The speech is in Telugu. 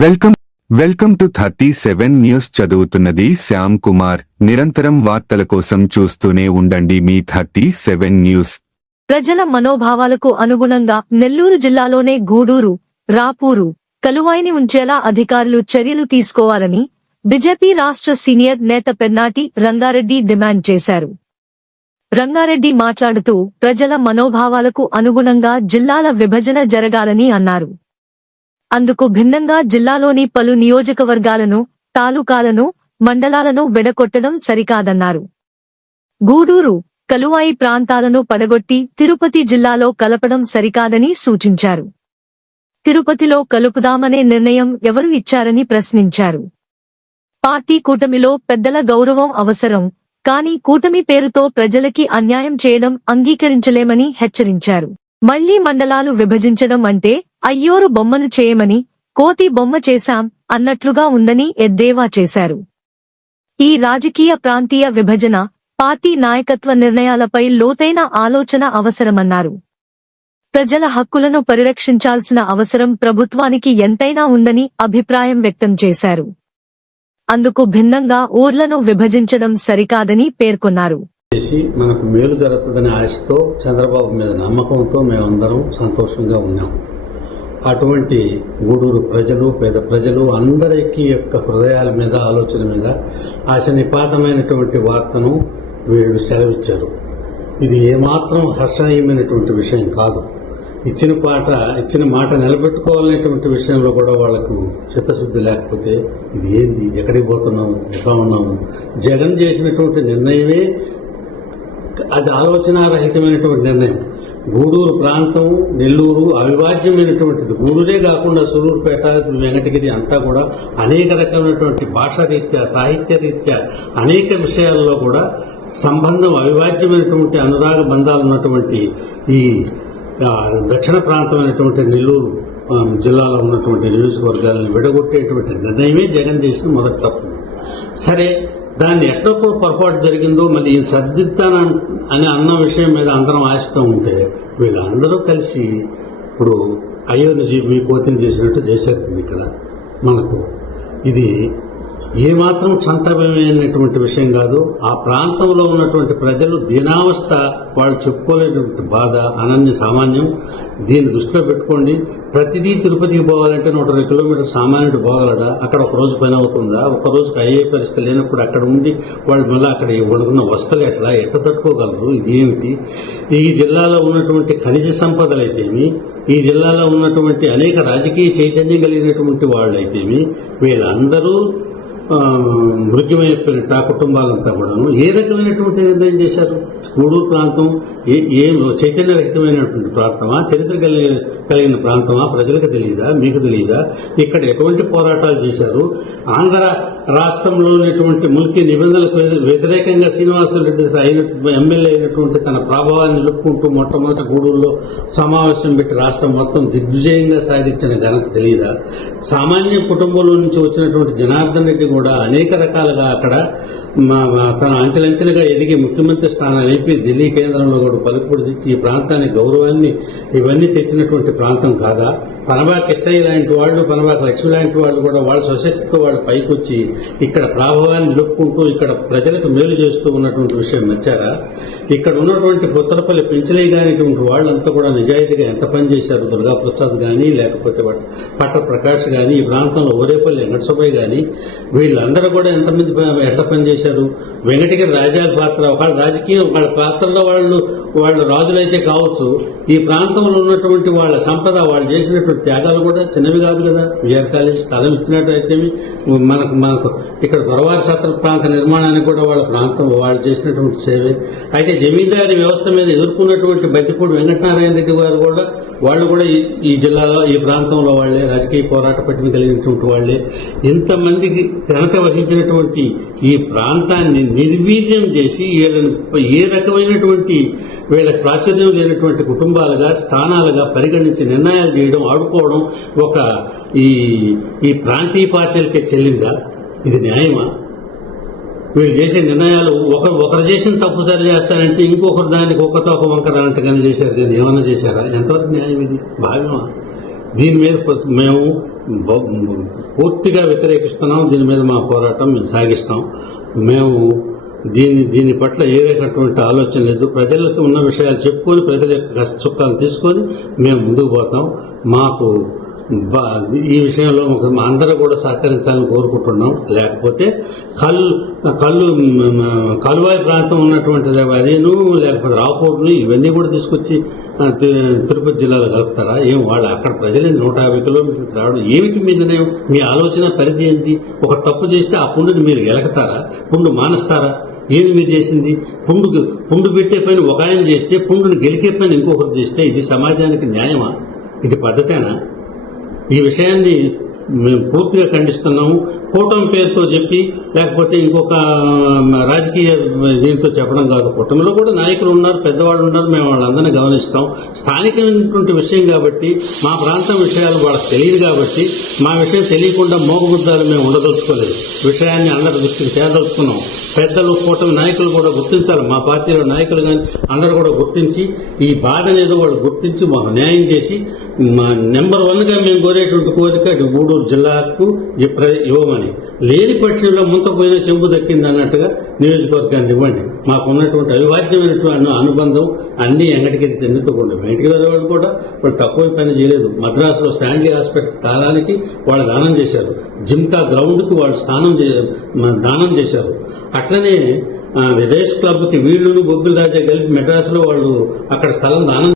Welcome welcome to thirty seven news చదువుతున్నది శ్యామ్ కుమార్. నిరంతరం వార్తల కోసం చూస్తూనే ఉండండి మీ థర్టీ సెవెన్ న్యూస్. ప్రజల మనోభావాలకు అనుగుణంగా నెల్లూరు జిల్లాలోనే గూడూరు రాపూరు కలువాయిని ఉంచేలా అధికారులు చర్యలు తీసుకోవాలని బీజేపీ రాష్ట్ర సీనియర్ నేత పెన్నాటి రంగారెడ్డి డిమాండ్ చేశారు. రంగారెడ్డి మాట్లాడుతూ ప్రజల మనోభావాలకు అనుగుణంగా జిల్లాల విభజన జరగాలని అన్నారు. అందుకు భిన్నంగా జిల్లాలోని పలు నియోజకవర్గాలను తాలూకాలను మండలాలను విడగొట్టడం సరికాదన్నారు. గూడూరు కలువాయి ప్రాంతాలను పడగొట్టి తిరుపతి జిల్లాలో కలపడం సరికాదని సూచించారు. తిరుపతిలో కలుపుదామనే నిర్ణయం ఎవరు ఇచ్చారని ప్రశ్నించారు. పార్టీ కూటమిలో పెద్దల గౌరవం అవసరం కానీ కూటమి పేరుతో ప్రజలకి అన్యాయం చేయడం అంగీకరించలేమని హెచ్చరించారు. మళ్ళీ మండలాలు విభజించడం అంటే అయ్యోరు బొమ్మను చేయమని కోతి బొమ్మ చేశాం అన్నట్లుగా ఉందని ఎద్దేవా చేశారు. ఈ రాజకీయ ప్రాంతీయ విభజన పార్టీ నాయకత్వ నిర్ణయాలపై లోతైన ఆలోచన అవసరమన్నారు. ప్రజల హక్కులను పరిరక్షించాల్సిన అవసరం ప్రభుత్వానికి ఎంతైనా ఉందని అభిప్రాయం వ్యక్తం చేశారు. అందుకు భిన్నంగా ఊర్లను విభజించడం సరికాదని పేర్కొన్నారు. చేసి మనకు మేలు జరుగుతుందనే ఆశతో చంద్రబాబు మీద నమ్మకంతో మేమందరం సంతోషంగా ఉన్నాం. అటువంటి గూడూరు ప్రజలు పేద ప్రజలు అందరికీ యొక్క హృదయాల మీద ఆలోచన మీద ఆశ నిపాతమైనటువంటి వార్తను వీళ్ళు సెలవిచ్చారు. ఇది ఏమాత్రం హర్షణీయమైనటువంటి విషయం కాదు. ఇచ్చిన పాట ఇచ్చిన మాట నిలబెట్టుకోవాలనేటువంటి విషయంలో కూడా వాళ్ళకు చిత్తశుద్ధి లేకపోతే ఇది ఏంది? ఎక్కడికి పోతున్నాము? ఎట్లా ఉన్నాము? జగన్ చేసినటువంటి నిర్ణయమే అది ఆలోచనారహితమైనటువంటి నిర్ణయం. గూడూరు ప్రాంతం నెల్లూరు అవిభాజ్యమైనటువంటిది. గూడూరే కాకుండా సులూరుపేట వెంకటగిరి అంతా కూడా అనేక రకమైనటువంటి భాషా రీత్యా సాహిత్య రీత్యా అనేక విషయాల్లో కూడా సంబంధం అవిభాజ్యమైనటువంటి అనురాగ బంధాలు ఉన్నటువంటి ఈ దక్షిణ దక్షిణ ప్రాంతమైనటువంటి నెల్లూరు జిల్లాలో ఉన్నటువంటి నియోజకవర్గాలను విడగొట్టేటువంటి నిర్ణయమే జగన్ చేసిన మొదటి తప్పు. సరే దాన్ని ఎట్లా పొరపాటు జరిగిందో మళ్ళీ ఈయన సర్దిద్దాను అని అన్న విషయం మీద అందరం ఆశిస్తూ ఉంటే వీళ్ళందరూ కలిసి ఇప్పుడు అయ్యో నిజీ మీ కోతిని చేసినట్టు చేశారు ఇక్కడ మనకు. ఇది ఏమాత్రం సంతభమైనటువంటి విషయం కాదు. ఆ ప్రాంతంలో ఉన్నటువంటి ప్రజలు దీనావస్థ వాళ్ళు చెప్పుకోలేనటువంటి బాధ అనన్య సామాన్యం. దీన్ని దృష్టిలో పెట్టుకోండి. ప్రతిదీ తిరుపతికి పోవాలంటే నూట ఇరవై కిలోమీటర్ సామాన్యుడు పోగలడా? అక్కడ ఒక రోజు పని అవుతుందా? ఒక రోజుకి అయ్యే పరిస్థితి లేనప్పుడు అక్కడ ఉండి వాళ్ళు మళ్ళీ అక్కడ వండుకున్న వస్తువులు ఎట్లా ఎట్ట తట్టుకోగలరు? ఇది ఏమిటి ఈ జిల్లాలో ఉన్నటువంటి ఖనిజ సంపదలైతేమి? ఈ జిల్లాలో ఉన్నటువంటి అనేక రాజకీయ చైతన్యం కలిగినటువంటి వాళ్ళైతేమి? వీళ్ళందరూ మృగ్యమైపోయినట్టు ఆ కుటుంబాలంతా కూడాను ఏ రకమైనటువంటి నిర్ణయం చేశారు? గూడూరు ప్రాంతం ఏ ఏం చైతన్యరహితమైనటువంటి ప్రాంతమా? చరిత్ర కలిగిన కలిగిన ప్రాంతమా? ప్రజలకు తెలియదా? మీకు తెలియదా? ఇక్కడ ఎటువంటి పోరాటాలు చేశారు? ఆంధ్ర రాష్ట్రంలోనేటువంటి ముల్కీ నిబంధనలకు వ్యతిరేకంగా శ్రీనివాసరెడ్డి అయిన ఎమ్మెల్యే అయినటువంటి తన ప్రభావాన్ని నిలుపుకుంటూ మొట్టమొదటి గూడూరులో సమావేశం పెట్టి రాష్ట్రం మొత్తం దిగ్విజయంగా సాగించిన ఘనత తెలియదా? సామాన్య కుటుంబంలో నుంచి వచ్చినటువంటి జనార్దన్ రెడ్డి కూడా అనేక రకాలుగా అక్కడ మా- మా తన అంచెలంచెలుగా ఎదిగి ముఖ్యమంత్రి స్థానాన్ని అయిపోయి ఢిల్లీ కేంద్రంలో కూడా పలుకుబడి తెచ్చి ఈ ప్రాంతానికి గౌరవాన్ని ఇవన్నీ తెచ్చినటువంటి ప్రాంతం కాదా? పనబా కృష్ణయ్య లాంటి వాళ్ళు పనబాక లక్ష్మి లాంటి వాళ్ళు కూడా వాళ్ళ సొసైటీతో వాళ్ళు పైకి వచ్చి ఇక్కడ ప్రాభవాన్ని నిలుపుకుంటూ ఇక్కడ ప్రజలకు మేలు చేస్తూ ఉన్నటువంటి విషయం నచ్చారా ఇక్కడ ఉన్నటువంటి పుత్తలపల్లి పెంచలయ్య కానిటువంటి వాళ్ళంతా కూడా నిజాయితీగా ఎంత పని చేశారు? దుర్గాప్రసాద్ కానీ లేకపోతే పట్- పట్ట ప్రకాష్ కానీ ఈ ప్రాంతంలో ఓరేపల్లి వెంకటసుబ్బయ్య కానీ వీళ్ళందరూ కూడా ఎంతమంది ఎట్లా పని చేశారు? వెంకటగిరి రాజాల పాత్ర వాళ్ళ రాజకీయం వాళ్ళ పాత్రలో వాళ్ళు వాళ్ళు రాజులైతే కావచ్చు ఈ ప్రాంతంలో ఉన్నటువంటి వాళ్ళ సంపద వాళ్ళు చేసినటువంటి త్యాగాలు కూడా చిన్నవి కాదు కదా. విఆర్ కాలేజ్ స్థలం ఇచ్చినట్టయితే మనకు మనకు ఇక్కడ దొరవారి సత్ర ప్రాంత నిర్మాణానికి కూడా వాళ్ళ ప్రాంతం వాళ్ళు చేసినటువంటి సేవే. అయితే జమీందారీ వ్యవస్థ మీద ఎదుర్కొన్నటువంటి బద్దిపూడి వెంకటనారాయణ రెడ్డి గారు కూడా వాళ్ళు కూడా ఈ- ఈ జిల్లాలో ఈ ప్రాంతంలో వాళ్ళే రాజకీయ పోరాట పట్టిన కలిగినటువంటి వాళ్ళే. ఇంతమందికి ఘనత వహించినటువంటి ఈ ప్రాంతాన్ని నిర్వీర్యం చేసి వీళ్ళని ఏ రకమైనటువంటి వీళ్ళ ప్రాచుర్యం లేనటువంటి కుటుంబాలుగా స్థానాలుగా పరిగణించి నిర్ణయాలు చేయడం ఆడుకోవడం ఒక ఈ ఈ ప్రాంతీయ పార్టీలకే చెల్లిందా? ఇది న్యాయమా? వీళ్ళు చేసే నిర్ణయాలు ఒకరు ఒకరు చేసిన తప్పు సరి చేస్తారంటే ఇంకొకరు దానికి ఒకతో ఒక వంకర అంటగానే చేశారు కానీ ఏమన్నా చేశారా? ఎంతవరకు న్యాయం ఇది? భావ్యమా? దీని మీద ప్ర- మేము బ- పూర్తిగా వ్యతిరేకిస్తున్నాం. దీని మీద మా పోరాటం మేము సాగిస్తాం. మేము దీని దీని పట్ల ఏ రకటువంటి ఆలోచన లేదు. ప్రజలకు ఉన్న విషయాలు చెప్పుకొని ప్రజల యొక్క కష్ట సుఖాలు తీసుకొని మేము ముందుకు పోతాం. మాకు ఈ విషయంలో మా అందరూ కూడా సహకరించాలని కోరుకుంటున్నాం. లేకపోతే కళ్ళు కళ్ళు కలువాయి ప్రాంతం ఉన్నటువంటి అదేను లేకపోతే రావుపూర్ని ఇవన్నీ కూడా తీసుకొచ్చి తి- తిరుపతి జిల్లాలో కలుపుతారా? ఏం వాళ్ళు అక్కడ ప్రజలు నూట యాభై కిలోమీటర్స్ రావడం ఏమిటి మీ నిర్ణయం? మీ ఆలోచన పరిధి ఏంటి ఒక తప్పు చేస్తే ఆ పుండుని మీరు ఎలకతారా? పుండు మానస్తారా? ఏది మీరు చేసింది? పుండు పుండు పెట్టే పని ఒక ఆయన చేస్తే పుండుని గెలికే పని ఇంకొకరు చేస్తే ఇది సమాజానికి న్యాయమా? ఇది పద్ధతేనా? ఈ విషయాన్ని మేము పూర్తిగా ఖండిస్తున్నాము. కూటమి పేరుతో చెప్పి లేకపోతే ఇంకొక రాజకీయ దీంతో చెప్పడం కాదు. కూటమిలో కూడా నాయకులు ఉన్నారు పెద్దవాళ్ళు ఉన్నారు మేము వాళ్ళందరినీ గమనిస్తాం. స్థానికమైనటువంటి విషయం కాబట్టి మా ప్రాంతం విషయాలు వాళ్ళకి తెలియదు కాబట్టి మా విషయం తెలియకుండా మోగబుద్దాలు మేము ఉండదలుచుకోలేదు. విషయాన్ని అందరి దృష్టికి చేరదలుచుకున్నాం. పెద్దలు కూటమి నాయకులు కూడా గుర్తించాలి. మా పార్టీలో నాయకులు కానీ అందరూ కూడా గుర్తించి ఈ బాధ అనేది వాళ్ళు గుర్తించి మాకు న్యాయం చేసి మా నెంబర్ వన్గా మేము కోరేటువంటి కోరిక గూడూరు జిల్లాకు ఇవ్వమని ప్ర- లేని పక్షంలో ముంతపోయిన చెంబు దక్కింది అన్నట్టుగా నియోజకవర్గాన్ని ఇవ్వండి. మాకు ఉన్నటువంటి అవిభాజ్యమైనటువంటి అనుబంధం అన్ని ఎంగటికి చెందుతూకుండా బయటికి వెళ్ళేవాళ్ళు కూడా వాళ్ళు తక్కువ పని చేయలేదు. మద్రాసులో స్టాన్లీ హాస్పిటల్ స్థానానికి వాళ్ళు దానం చేశారు. జిమ్కా గ్రౌండ్కి వాళ్ళు స్నానం చే- దానం చేశారు. అట్లనే రేస్ క్లబ్కి వీళ్ళును బొబ్బిల్ రాజా కలిపి మెడ్రాసులో వాళ్ళు అక్కడ స్థలం దానం